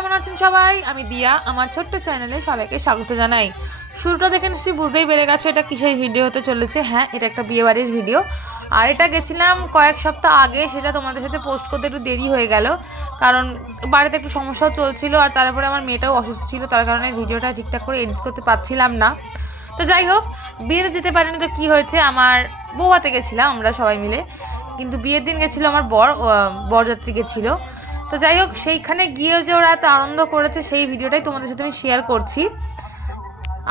কেমন আছেন সবাই? আমি দিয়া, আমার ছোট্ট চ্যানেলে সবাইকে স্বাগত জানাই। শুরুটা দেখে নিশ্চয়ই বুঝতেই পেরে গেছো এটা কিসের ভিডিও হতে চলেছে। হ্যাঁ, এটা একটা বিয়েবাড়ির ভিডিও। আর এটা গেছিলাম কয়েক সপ্তাহ আগে, সেটা তোমাদের সাথে পোস্ট করতে একটু দেরি হয়ে গেল, কারণ বাড়িতে একটু সমস্যাও চলছিল, আর তারপরে আমার মেয়েটাও অসুস্থ ছিল, তার কারণে ভিডিওটা ঠিকঠাক করে এডিট করতে পারছিলাম না। তো যাই হোক, বিয়েতে যেতে পারিনি তো কী হয়েছে, আমার বৌভাতে গেছিলাম আমরা সবাই মিলে, কিন্তু বিয়ের দিন গেছিলো আমার বরযাত্রী গেছিলো। তো যাই হোক, সেইখানে গিয়ে যে ওরা এত আনন্দ করেছে সেই ভিডিওটাই তোমাদের সাথে আমি শেয়ার করছি।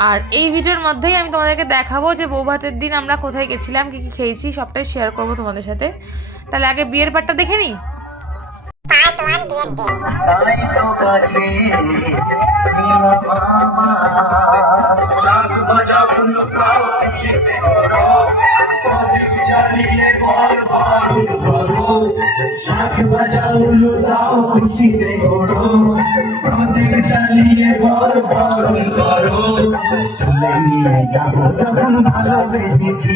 আর এই ভিডিওর মধ্যেই আমি তোমাদেরকে দেখাবো যে বৌভাতের দিন আমরা কোথায় গেছিলাম, কী কী খেয়েছি, সবটাই শেয়ার করবো তোমাদের সাথে। তাহলে আগে বিয়ের পার্টটা দেখে নিই। যখন ভালোবেসেছি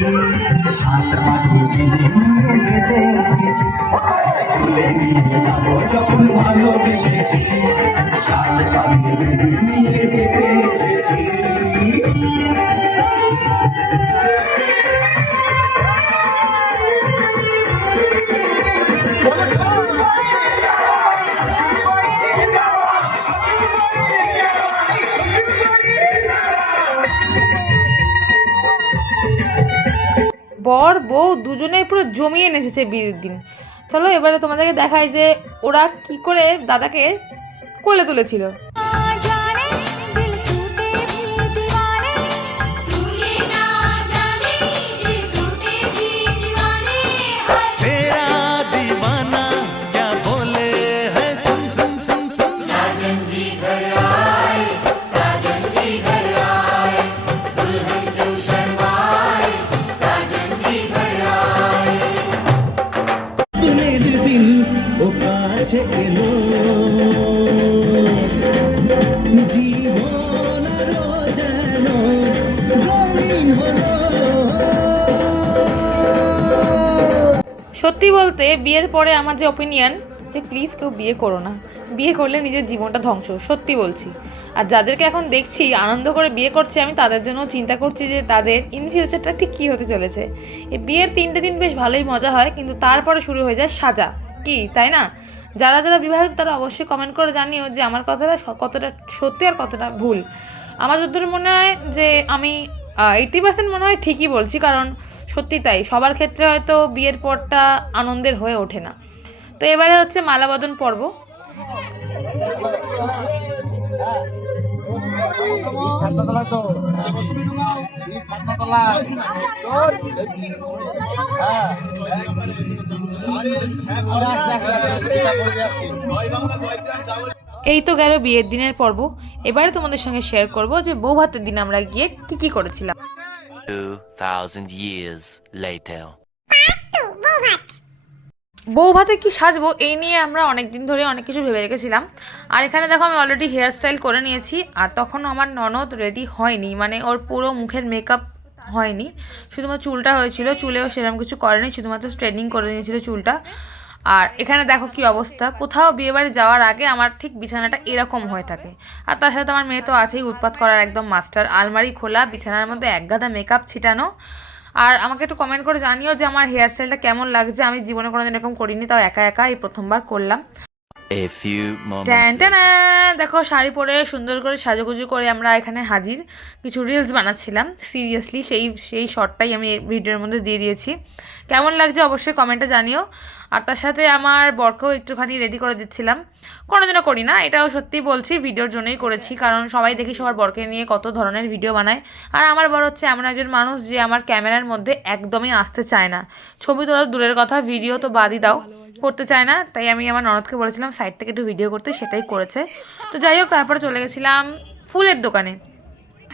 সাত পাখি যখন ভালোবেসেছি সাত পাখি নিয়ে যেতে এসেছি। বর বউ দুজনেই পুরো জমিয়ে নেচেছে বিয়ের দিন। চলো এবারে তোমাদেরকে দেখাই যে ওরা কি করে দাদাকে কোলে তুলেছিল। সত্যি বলতে বিয়ের পরে আমার যে ওপিনিয়ন, যে প্লিজ কেউ বিয়ে করো না, বিয়ে করলে নিজের জীবনটা ধ্বংস, সত্যি বলছি। আর যাদেরকে এখন দেখছি আনন্দ করে বিয়ে করছে, আমি তাদের জন্য চিন্তা করছি যে তাদের ইন ফিউচারটা ঠিক কী হতে চলেছে। এই বিয়ের 3টে দিন বেশ ভালোই মজা হয়, কিন্তু তারপরে শুরু হয়ে যায় সাজা, কি তাই না? যারা যারা বিবাহিত তারা অবশ্যই কমেন্ট করে জানিও যে আমার কথাটা কতটা সত্যি আর কতটা ভুল। আমার যতদূর মনে হয় যে আমি 80% মনে হয় ঠিকই বলছি, কারণ সত্যি তাই, সবার ক্ষেত্রে হয়তো বিয়ের পরটা আনন্দের হয়ে ওঠে না। তো এবারে হচ্ছে মালাবদন পর্ব। এই তো গেল বিয়ের দিনের পর্ব। এবারে তোমাদের সঙ্গে শেয়ার করব যে বৌভাতের দিন আমরা গিয়ে কি কি করেছিলাম। 2000 years later. বৌভাতে কি সাজবো এই নিয়ে আমরা অনেক দিন ধরে অনেক কিছু ভেবে রেখেছিলাম। আর এখানে দেখো আমি অলরেডি হেয়ার স্টাইল করে নিয়েছি, আর তখনও আমার ননদ রেডি হয়নি, মানে ওর পুরো মুখের মেকআপ হয়নি, শুধুমাত্র চুলটা হয়েছিল, চুলেও সেরকম কিছু করেনি, শুধুমাত্র স্ট্রেটনিং করে নিয়েছিল চুলটা। আর এখানে দেখো কি অবস্থা, কোথাও বিয়েবাড়ি যাওয়ার আগে আমার ঠিক বিছানাটা এরকম হয়ে থাকে। আর তার সাথে আমার মেয়ে তো আছেই উৎপাত করার একদম মাস্টার, আলমারি খোলা, বিছানার মধ্যে একগাদা মেকআপ ছিটানো। আর আমাকে একটু কমেন্ট করে জানিও যে আমার হেয়ার স্টাইলটা কেমন লাগছে, আমি জীবনে কোনোদিন এরকম করিনি, তাও একা একা এই প্রথমবার করলাম। A few moments later. দেখো শাড়ি পরে সুন্দর করে সাজুগুজু করে আমরা এখানে হাজির, কিছু রিলস বানাচ্ছিলাম সিরিয়াসলি, সেই শর্টটাই আমি ভিডিওর মধ্যে দিয়ে দিয়েছি। কেমন লাগছে অবশ্যই কমেন্টে জানিও। আর তার সাথে আমার বরকেও একটুখানি রেডি করে দিচ্ছিলাম, কোনোদিনও করি না, এটাও সত্যি বলছি, ভিডিওর জন্যই করেছি, কারণ সবাই দেখি সবার বরকে নিয়ে কত ধরনের ভিডিও বানায়। আর আমার বর হচ্ছে এমন একজন মানুষ যে আমার ক্যামেরার মধ্যে একদমই আসতে চায় না, ছবি তোলা দূরের কথা, ভিডিও তো বাদই দাও, করতে চায় না। তাই আমি আমার ননদকে বলেছিলাম সাইড থেকে একটু ভিডিও করতে, সেটাই করেছে। তো যাই হোক, তারপরে চলে গেছিলাম ফুলের দোকানে।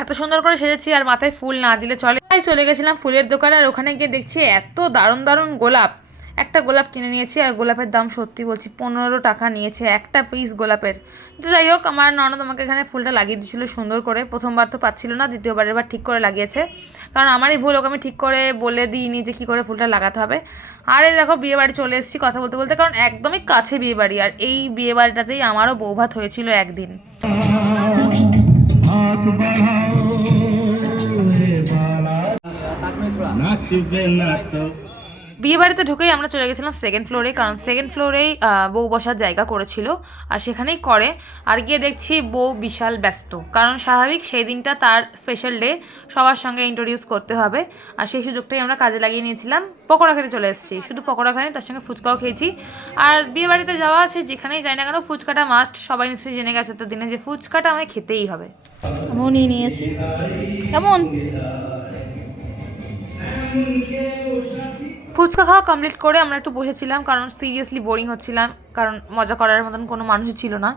এত সুন্দর করে সেজেছি আর মাথায় ফুল না দিলে চলে, তাই চলে গেছিলাম ফুলের দোকানে। আর ওখানে গিয়ে দেখছি এত দারুণ দারুণ গোলাপ, একটা গোলাপ কিনে নিয়েছি, আর গোলাপের দাম সত্যি বলছি 15 টাকা নিয়েছে একটা পিস গোলাপের। তো যাই হোক, আমার ননদ আমাকে এখানে ফুলটা লাগিয়ে দিয়েছিলো সুন্দর করে। প্রথমবার তো পাচ্ছিল না, দ্বিতীয়বার এবার ঠিক করে লাগিয়েছে, কারণ আমারই ভুল, ওকে আমি ঠিক করে বলে দিইনি যে কী করে ফুলটা লাগাতে হবে। আর এই দেখো বিয়েবাড়ি চলে এসেছি কথা বলতে বলতে, কারণ একদমই কাছে বিয়েবাড়ি, আর এই বিয়েবাড়িটাতেই আমারও বৌভাত হয়েছিল একদিন। বিয়ে বাড়িতে ঢুকেই আমরা চলে গেছিলাম সেকেন্ড ফ্লোরে, কারণ সেকেন্ড ফ্লোরেই বউ বসার জায়গা করেছিল, আর সেখানেই করে। আর গিয়ে দেখছি বউ বিশাল ব্যস্ত, কারণ স্বাভাবিক সেই দিনটা তার স্পেশাল ডে, সবার সঙ্গে ইন্ট্রোডিউস করতে হবে। আর সেই সুযোগটাই আমরা কাজে লাগিয়ে নিয়েছিলাম। পকোড়া খেতে চলে এসেছি, শুধু পকোড়া খাইনি, তার সঙ্গে ফুচকাও খেয়েছি। আর বিয়ে বাড়িতে যাওয়া আছে, যেখানেই যাই না কেন ফুচকাটা মাস্ট, সবাই নিশ্চয়ই জেনে গেছে তো দিনে যে ফুচকাটা আমায় খেতেই হবে। আমিও নিয়ে নিয়েছি। কেমন? ফুচকা খাওয়া কমপ্লিট করে আমরা একটু বসেছিলাম, কারণ সিরিয়াসলি বোরিং হচ্ছিলাম, কারণ মজা করার মতন কোনো মানুষই ছিল না।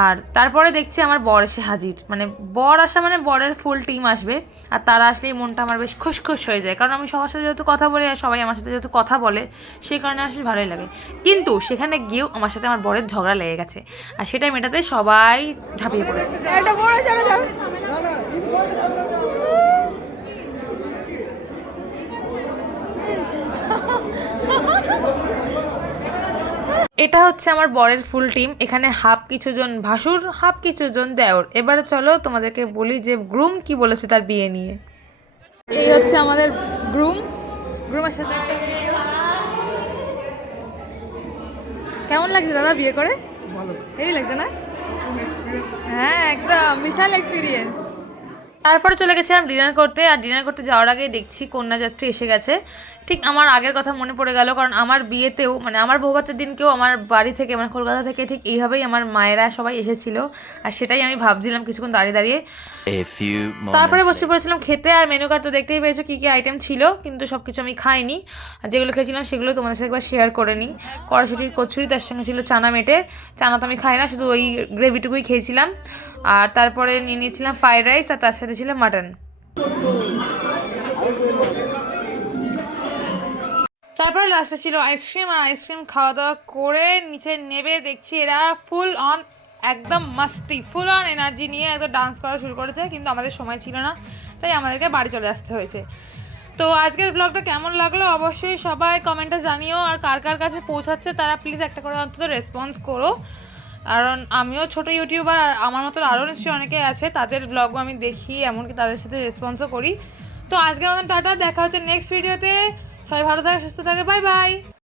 আর তারপরে দেখছি আমার বর এসে হাজির, মানে বর আসা মানে বরের ফুল টিম আসবে, আর তারা আসলেই মনটা আমার বেশ খুশখুশ হয়ে যায়, কারণ আমি সবার সাথে যেহেতু কথা বলি আর সবাই আমার সাথে যেহেতু কথা বলে, সেই কারণে আসলে ভালোই লাগে। কিন্তু সেখানে গিয়েও আমার সাথে আমার বরের ঝগড়া লেগে গেছে, আর সেটা মেটাতে সবাই ঝাঁপিয়ে পড়েছে। এটা হচ্ছে আমার বরের ফুল টিম, এখানে হাফ কিছুজন ভাসুর, হাফ কিছুজন দেওর। এবারে চলো তোমাদেরকে বলি যে গ্রুম কি বলেছে তার বিয়ে নিয়ে। এই হচ্ছে আমাদের গ্রুমের সাথে। কেমন লাগছে দাদা বিয়ে করে? ভালো, হেভি লাগছে না? হ্যাঁ একদম বিশাল এক্সপিরিয়েন্স। তারপরে চলে গেছিলাম ডিনার করতে, আর ডিনার করতে যাওয়ার আগে দেখছি কন্যাযাত্রী এসে গেছে। ঠিক আমার আগের কথা মনে পড়ে গেল, কারণ আমার বিয়েতেও মানে আমার বৌভাতের দিনকেও আমার বাড়ি থেকে মানে কলকাতা থেকে ঠিক এইভাবেই আমার মায়েরা সবাই এসেছিল, আর সেটাই আমি ভাবছিলাম কিছুক্ষণ দাঁড়িয়ে দাঁড়িয়ে। তারপরে বসে পড়েছিলাম খেতে, আর মেনু কার্ড তো দেখতেই পেয়েছো কী কী আইটেম ছিল, কিন্তু সব কিছু আমি খাইনি। আর যেগুলো খেয়েছিলাম সেগুলো তোমাদের সাথে একবার শেয়ার করে নিই। কড়াইশুটির কচুরি, তার সঙ্গে ছিল চানা মেটে, চানা তো আমি খাই না, শুধু ওই গ্রেভিটুকুই খেয়েছিলাম। আর তারপরে নিয়ে নিয়েছিলাম ফ্রাইড রাইস, আর তার সাথে ছিল মাটন। তারপরে লাস্টে ছিল আইসক্রিম, আর আইসক্রিম খাওয়া দাওয়া করে নিচে নেবে দেখছি এরা ফুল অন একদম মাস্তি, ফুল অন এনার্জি নিয়ে একদম ডান্স করা শুরু করেছে, কিন্তু আমাদের সময় ছিল না, তাই আমাদেরকে বাড়ি চলে আসতে হয়েছে। তো আজকের ব্লগটা কেমন লাগলো অবশ্যই সবাই কমেন্টে জানিও, আর কার কার কাছে পৌঁছাচ্ছে তারা প্লিজ একটা করে অন্তত রেসপন্স করো, কারণ আমিও ছোট ইউটিউবার, আর আমার মতো আরও নিশ্চয়ই অনেকে আছে, তাদের ব্লগও আমি দেখি, এমনকি তাদের সাথে রেসপন্সও করি। তো আজকের মতন টাটা, দেখা হচ্ছে নেক্সট ভিডিওতে। সবাই ভালো থাকে, সুস্থ থাকে, বাই বাই।